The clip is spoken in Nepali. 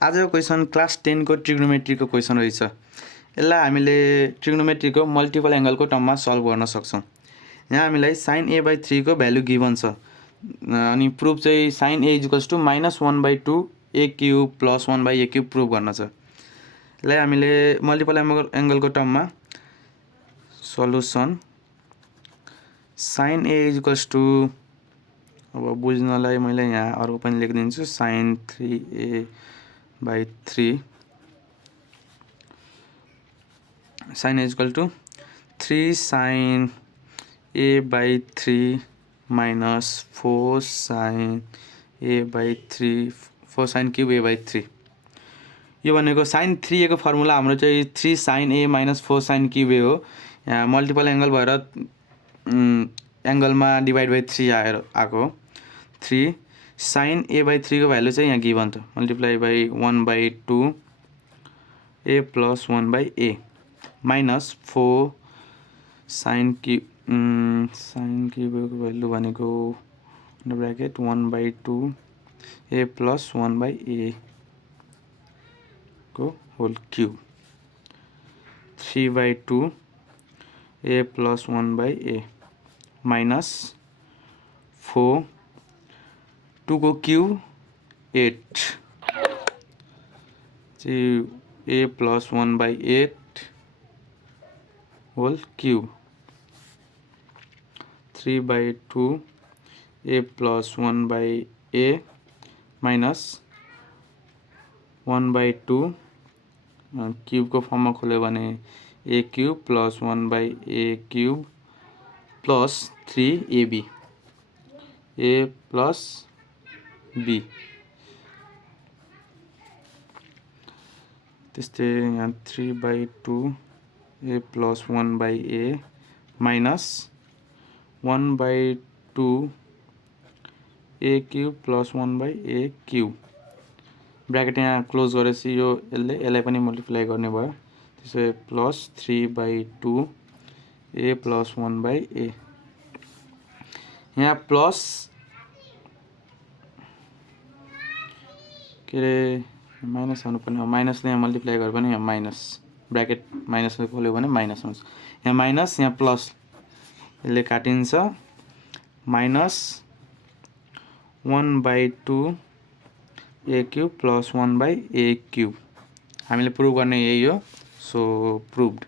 आजको क्वेसन क्लास 10 को ट्रिग्नोमेट्री को क्वेसन रहेछ। यसलाई हामीले ट्रिग्नोमेट्री को मल्टिपल एंगल को टर्म में सल्भ गर्न सक्छौं। यहाँ हामीलाई sin a/3 को भ्यालु गिभन छ अनि प्रुफ चाहिँ sin a = -1/2 a क्यूब प्लस 1/a क्यूब प्रुफ गर्न छ। यसलाई हामीले मल्टिपल एंगल को टर्म में सल्युसन sin a = अब बुझ्नलाई मैले यहाँ अर्को पनि लेखिदिन्छु sin 3a/3 sin a = 3 sin a/3 minus 4 sin a/3 4 sin cube a/3। यो भनेको sin 3a को फर्मुला हाम्रो चाहिँ 3 sin a minus 4 sin cube a हो। यहाँ मल्टिपल एंगल भएर एंगल में डिवाइड बाई 3 आएको 3 sin a/3 को भ्यालु चाहिँ यहाँ गिभन छ multiply by 1/2 a plus 1/a minus 4 sin cube को भ्यालु भनेको ब्रैकेट 1/2 a प्लस 1/a को whole cube 3/2 a plus 1/a minus 4 2 को cube 8 a plus 1/8 whole cube 3/2 a plus 1/a minus 1/2 cube को फर्म में खोल्यो भने a क्यूब plus 1/a cube plus 3ab a plus b त्यस्तै यहाँ 3/2 a plus 1/a minus 1/2 a क्यूब प्लस 1/a क्यूब ब्रैकेट यहाँ क्लोज गरेपछि यो यसलाई पनि मल्टिप्लाई गर्ने भयो त्यसै प्लस 3/2 a प्लस 1/a यहाँ प्लस के रे माइनस आउनुपर्ने माइनस यहाँ मल्टिप्लाई गरे पनि यहाँ माइनस ब्रैकेट माइनस खोल्यो भने माइनस आउँछ यहाँ माइनस यहाँ प्लस यसले काटिन्छ माइनस 1/2 a क्यूब प्लस 1/a क्यूब हामीले प्रुभ गर्ने यही हो सो प्रुभड।